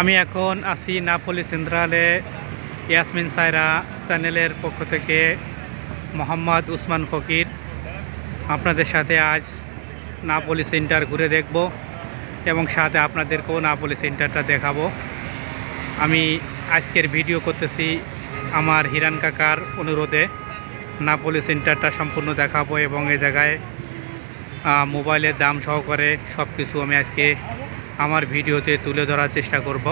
আমি এখন আছি নাপোলি সেন্ট্রালে। ইয়াসমিন সায়রা চ্যানেলের পক্ষ থেকে মোহাম্মদ উসমান ফকির আপনাদের সাথে আজ নাপোলি সেন্টার ঘুরে দেখব এবং সাথে আপনাদেরকেও নাপোলি সেন্টারটা দেখাবো। আমি আজকের ভিডিও করতেছি আমার হিরান কাকার অনুরোধে। নাপোলি সেন্টারটা সম্পূর্ণ দেখাবো এবং এই জায়গায় মোবাইলের দাম সহকারে সব কিছু আমি আজকে আমার ভিডিওতে তুলে ধরার চেষ্টা করব।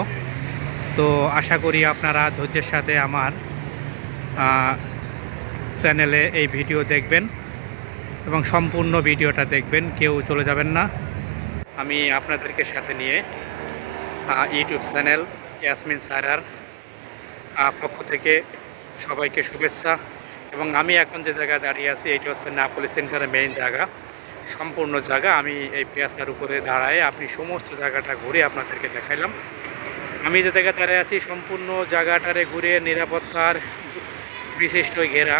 তো আশা করি আপনারা ধৈর্যের সাথে আমার চ্যানেলে এই ভিডিও দেখবেন এবং সম্পূর্ণ ভিডিওটা দেখবেন, কেউ চলে যাবেন না। আমি আপনাদেরকে সাথে নিয়ে ইউটিউব চ্যানেল ইয়াসমিন সায়রার পক্ষ থেকে সবাইকে শুভেচ্ছা। এবং আমি এখন যে জায়গায় দাঁড়িয়ে আছি এটি হচ্ছে নাপোলি সেন্টারের মেইন জায়গা, সম্পূর্ণ জায়গা। আমি এই পেয়াসার উপরে দাঁড়ায় আপনি সমস্ত জায়গাটা ঘুরে আপনাদেরকে দেখাইলাম। আমি যে জায়গায় দাঁড়িয়ে আছি সম্পূর্ণ জায়গাটারে ঘুরে নিরাপত্তার বিশিষ্ট ঘেরা।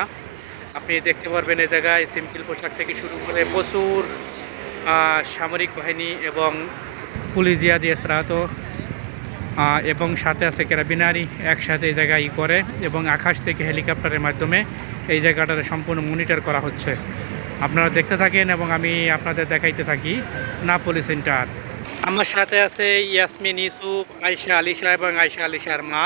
আপনি দেখতে পারবেন এই জায়গায় সিম্পল পোশাক থেকে শুরু করে প্রচুর সামরিক বাহিনী এবং পুলিশিয়া দিয়ে শ্রাহত এবং সাথে আছে ক্যারাবিনারি একসাথে এই জায়গায় করে এবং আকাশ থেকে হেলিকপ্টারের মাধ্যমে এই জায়গাটারে সম্পূর্ণ মনিটর করা হচ্ছে। আপনারা দেখতে থাকেন এবং আমি আপনাদের দেখাইতে থাকি নাপোলি সেন্টার। আমার সাথে আছে ইয়াসমিন, ইউসুফ, আয়শা, আলিশা এবং আয়শা আলিশার মা।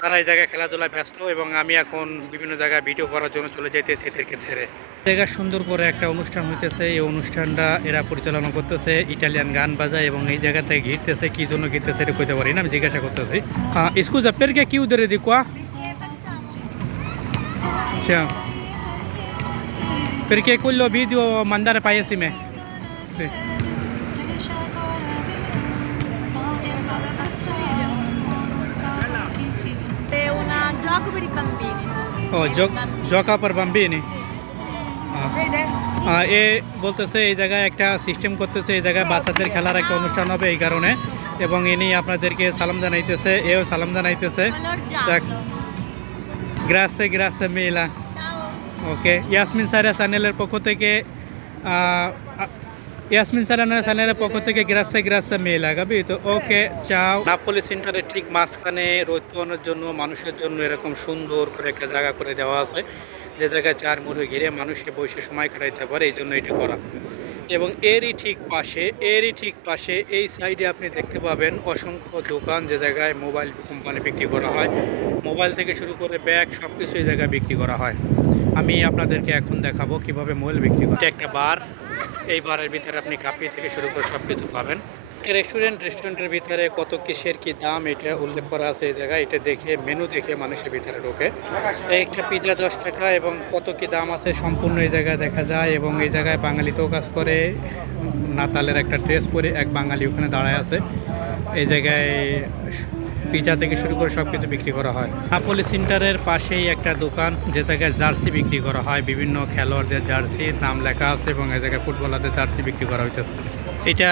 তারা এই জায়গায় খেলাধুলায় ব্যস্ত এবং আমি এখন বিভিন্ন জায়গায় ভিডিও করার জন্য চলে যাইতেছি এদেরকে ছেড়ে। জায়গা সুন্দর করে একটা অনুষ্ঠান হইতেছে। এই অনুষ্ঠানটা এরা পরিচালনা করতেছে, ইটালিয়ান গান বাজায় এবং এই জায়গা থেকে ঘিরতেছে। কি জন্য ঘিরতেছে এটা কইতে পারি না, আমি জিজ্ঞাসা করতেছি। স্কুজা perché chiudere di qua? Cioè, perché quello video mandare paesi me. Sì. È un gioco per i bambini. Oh, gioca per bambini? এ বলতেছে এই জায়গায় একটা সিস্টেম করতেছে, এই জায়গায় বাচ্চাদের খেলার একটা অনুষ্ঠান হবে এই কারণে, এবং ইনি আপনাদেরকে সালাম জানাইতেছে, এও সালাম জানাইতেছে। গ্রাসে গ্রাসে মেলা। ওকে, ইয়াসমিন সায়রা চ্যানেলের পক্ষ থেকে ইয়াসমিন সায়রা চ্যানেলের পক্ষ থেকে গ্রাসে গ্রাসে মেলা গাবি। তো ওকে, চাও। নাপোলি সেন্টারের ঠিক মাঝখানে রোদ পোহানোর জন্য মানুষের জন্য এরকম সুন্দর করে একটা জায়গা করে দেওয়া আছে, যে জায়গায় চার মুড়ে ঘিরে মানুষে বসে সময় কাটাইতে পারে, এই জন্য এটা করা। এবং এরই ঠিক পাশে এই সাইডে আপনি দেখতে পাবেন অসংখ্য দোকান, যে জায়গায় মোবাইল কোম্পানি বিক্রি করা হয়। মোবাইল থেকে শুরু করে ব্যাগ সব কিছু এই জায়গায় বিক্রি করা হয়। আমি আপনাদেরকে এখন দেখাবো কিভাবে মোবাইল বিক্রি করে। এটা একটা বার, এই বারের ভিতরে আপনি কাপি থেকে শুরু করে সব কিছু পাবেন। রেস্টুরেন্টের ভিতরে কত কিসের কি দাম এটা উল্লেখ করা আছে এই জায়গায়। এটা দেখে মেনু দেখে মানুষের ভিতরে ঢোকে। একটা পিৎজা 10 টাকা এবং কত কি দাম আছে সম্পূর্ণ এই জায়গায় দেখা যায়। এবং এই জায়গায় বাঙালিতেও কাজ করে, নাতালের একটা ড্রেস পরে এক বাঙালি ওখানে দাঁড়ায় আছে। এই জায়গায় পিৎজা থেকে শুরু করে সব কিছু বিক্রি করা হয়। নাপোলি সেন্টারের পাশেই একটা দোকান, যে জায়গায় জার্সি বিক্রি করা হয়, বিভিন্ন খেলোয়াড়দের জার্সি নাম লেখা আছে এবং এই জায়গায় ফুটবলারদের জার্সি বিক্রি করা হইতেছে। এটা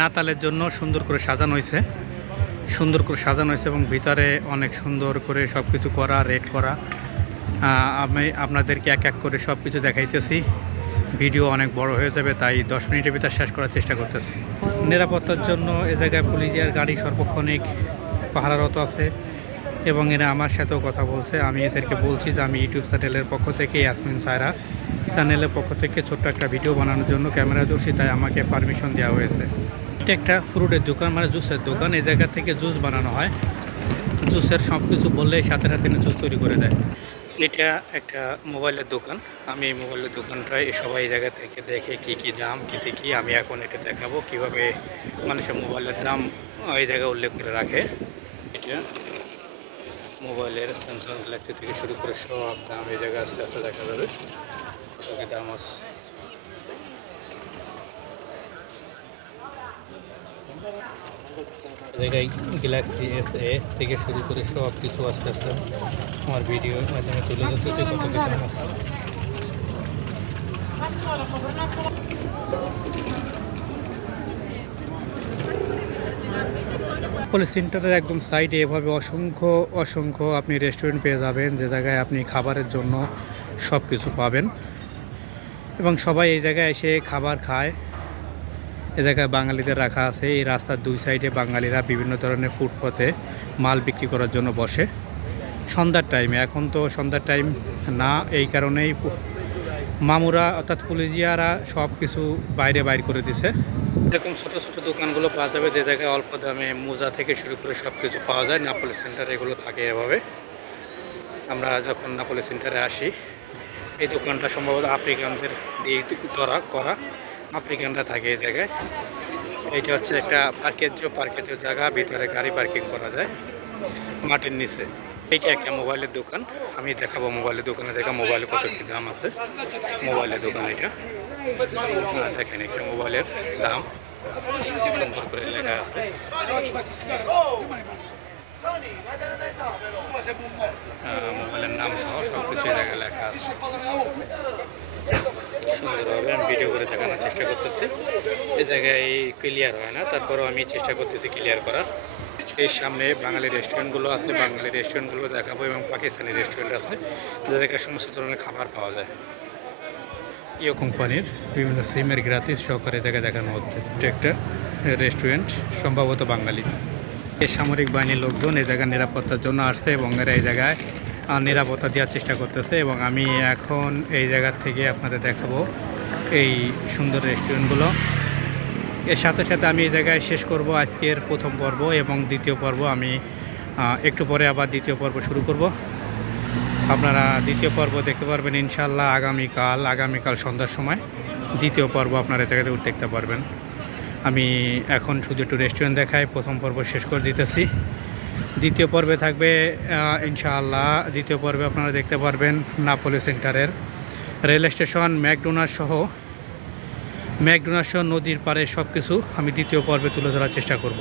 নাতালের জন্য সুন্দর করে সাজানো হয়েছে, এবং ভিতরে অনেক সুন্দর করে সব কিছু করা, রেড করা। আমি আপনাদেরকে এক এক করে সব কিছু দেখাইতেছি। ভিডিও অনেক বড় হয়ে যাবে, তাই 10 মিনিটের ভিতর শেষ করার চেষ্টা করতেছি। নিরাপত্তার জন্য এ জায়গায় পুলিশের গাড়ি সর্বক্ষণিক পাহারারত আছে এবং এরা আমার সাথেও কথা বলছে। আমি এদেরকে বলছি যে আমি ইউটিউব চ্যানেলের পক্ষ থেকে, ইয়াসমিন সায়রা চ্যানেলের পক্ষ থেকে ছোট্ট একটা ভিডিও বানানোর জন্য ক্যামেরা দর্শী, তাই আমাকে পারমিশন দেওয়া হয়েছে। এটা একটা ফ্রুটের দোকান, মানে জুসের দোকান। এই জায়গা থেকে জুস বানানো হয়, জুসের সব কিছু বললেই সাথে সাথে জুস তৈরি করে দেয়। এটা একটা মোবাইলের দোকান। আমি এই মোবাইলের দোকানটায় সবাই এই জায়গা থেকে দেখে কি দাম কি আমি এখন এটা দেখাবো কিভাবে মানুষের মোবাইলের দাম এই জায়গায় উল্লেখ করে রাখে। এটা মোবাইলের স্যামসাং গ্যালাক্সি থেকে শুরু করে সব দাম এই জায়গায় আস্তে আস্তে দেখা যাবে কত কি দাম আছে। জায়গায় গ্যালাক্সি SA থেকে শুরু করে সব কিছু আস্তে আস্তে আমার ভিডিওর মাধ্যমে তুলে ধরতেছে কত কি দাম আছে। নাপোলি সেন্টারের একদম সাইডে এভাবে অসংখ্য আপনি রেস্টুরেন্ট পেয়ে যাবেন, যে জায়গায় আপনি খাবারের জন্য সব কিছু পাবেন এবং সবাই এই জায়গায় এসে খাবার খায় এ জায়গায় বাঙালিদের রাখা আছে। এই রাস্তার দুই সাইডে বাঙালিরা বিভিন্ন ধরনের ফুটপথে মাল বিক্রি করার জন্য বসে সন্ধ্যার টাইমে। এখন তো সন্ধ্যার টাইম না, এই কারণেই মামুরা অর্থাৎ পুলিশিয়ারা সব কিছু বাইর করে দিছে। এরকম ছোট ছোট দোকানগুলো পাওয়া যাবে, যে জায়গায় অল্প দামে মোজা থেকে শুরু করে সব কিছু পাওয়া যায়। নাপোলি সেন্টারে এগুলো থাকে এভাবে। আমরা যখন নাপোলি সেন্টারে আসি, এই দোকানটা সম্ভবত আফ্রিকানদের দিয়ে করা, আফ্রিকানরা থাকে এই জায়গায়। এইটা হচ্ছে একটা পার্কের জায়গা, ভিতরে গাড়ি পার্কিং করা যায় মাটির নিচে। এইটা একটা মোবাইলের দোকান, আমি দেখাবো মোবাইলের দোকানে দেখা মোবাইলে কত কি দাম আছে। মোবাইলের দোকান এটা, দেখেন একটা মোবাইলের দাম সুন্দর করে লেখা আছে। মোবাইলের নাম সহ সব কিছু জায়গায় লেখা আছে সুন্দরভাবে। আমি ভিডিও করে দেখানোর চেষ্টা করতেছি। এই জায়গায় ক্লিয়ার হয় না, তারপরেও আমি চেষ্টা করতেছি ক্লিয়ার করার। এর সামনে বাঙালি রেস্টুরেন্টগুলো আছে, বাঙালি রেস্টুরেন্টগুলো দেখাবো, এবং পাকিস্তানি রেস্টুরেন্ট আছে, যে জায়গায় সমস্ত ধরনের খাবার পাওয়া যায়। ইও কোম্পানির বিভিন্ন সিমের গ্রাতিস সহকারে জায়গায় দেখানো হচ্ছে। এটা একটা রেস্টুরেন্ট, সম্ভবত বাঙালি। এই সামরিক বাহিনীর লোকজন এই জায়গায় নিরাপত্তার জন্য আসছে, এবং এরা এই জায়গায় নিরাপত্তা দেওয়ার চেষ্টা করতেছে। এবং আমি এখন এই জায়গার থেকে আপনাদের দেখাবো এই সুন্দর রেস্টুরেন্টগুলো। এর সাথে সাথে আমি এই জায়গায় শেষ করব আজকের প্রথম পর্ব, এবং দ্বিতীয় পর্ব আমি একটু পরে আবার দ্বিতীয় পর্ব শুরু করব। আপনারা দ্বিতীয় পর্ব দেখতে পারবেন ইনশাল্লাহ আগামীকাল সন্ধ্যার সময় দ্বিতীয় পর্ব আপনারা জায়গাতে দেখতে পারবেন। আমি এখন শুধু একটু রেস্টুরেন্ট দেখাই, প্রথম পর্ব শেষ করে দিতেছি। দ্বিতীয় পর্বে থাকবে ইনশাআল্লাহ। দ্বিতীয় পর্বে আপনারা দেখতে পারবেন নাপোলি সেন্টারের রেল স্টেশন, ম্যাকডোনাল্ড সহ নদীর পাড়ে সব কিছু আমি দ্বিতীয় পর্বে তুলে ধরার চেষ্টা করব।